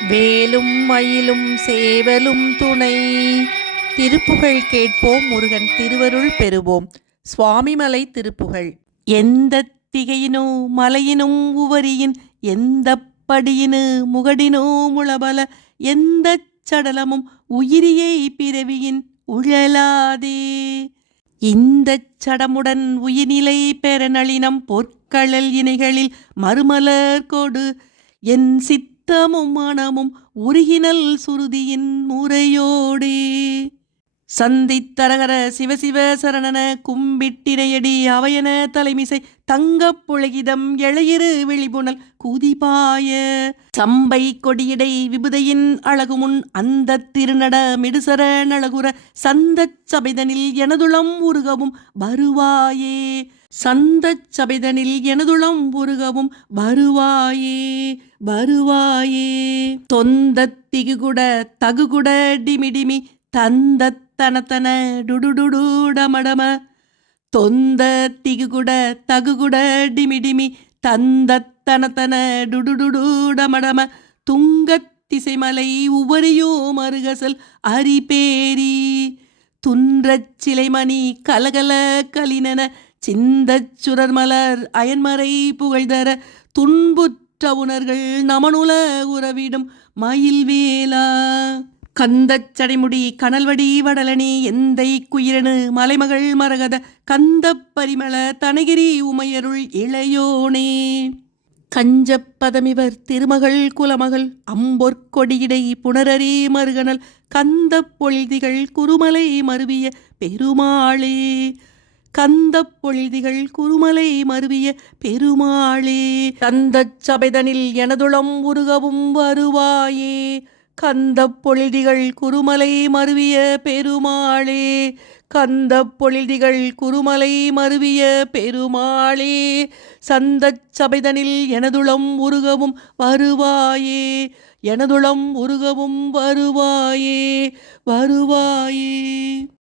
வேலும் மயிலும் சேவலும் துணை. திருப்புகழ் கேட்போம், முருகன் திருவருள் பெறுவோம். சுவாமிமலை திருப்புகழ். எந்த திகையினோ மலையினும் உவரியின், எந்த படியினு முகடினோ முளபல, எந்த சடலமும் உயிரியை பிறவியின் உழலாதே. இந்த சடமுடன் உயிர்நிலை பெற நளினம் பொற்களல் இணைகளில் மறுமலர் கொடு. என் சித்தமும் மனமும் உருகினல் சுருதியின் முறையோடே. சந்தித்தரகர சிவசிவ சரணன கும்பிட்டினையடி அவையன தலைமிசை தங்கப் புலகிதம் எழையிரு வெளிபுணல் குதிபாய. சம்பை கொடியடை விபுதையின் அழகுமுன் அந்த திருநட மிடுசர நழகுற, சந்தச் சபைதனில் எனதுளம் உருகவும் வருவாயே. சந்தச் சபைதனில் எனதுளம் உருகவும் வருவாயே வருவாயே. தொந்தத் திகுகுட தகுகுட டிமிடிமி தந்தத் தனத்தன டுடுடுடமடம. தொந்த திகுகுட தகுகுட டிமிடிமி தந்தத் தனத்தன டுடுடுடமடம. துங்கத் திசைமலை உவரியோ மருகசல் அரிபேரி. துன்றச் சிலைமணி கலகல கலினன சிந்தச் சுரர்மலர் அயன்மறை புகழ்தர, துன்புற்ற உணர்கள் நமனுல உறவிடும் மயில்வேலா. கந்தச் சடைமுடி கனல்வடி வடலணி எந்தை குயிரனு மலைமகள் மரகத, கந்தப் பரிமள தனகிரி உமையருள் இளையோனே. கஞ்சப் பதமிவர் திருமகள் குலமகள் அம்பொற்கொடியிடை புனரரி மருகனல், கந்தப் பொழிதிகள் குருமலை மருவிய பெருமாளே. கந்தப் பொழிதிகள் குருமலை மருவிய பெருமாளே. கந்தச் சபைதனில் எனதுளம் உருகவும் வருவாயே. கந்தப் பொழிதிகள் குருமலை மருவிய பெருமாளே. கந்தப் பொழிதிகள் குருமலை மருவிய பெருமாளே. சந்தச் சபைதனில் எனதுளம் உருகவும் வருவாயே. எனதுளம் உருகவும் வருவாயே வருவாயே.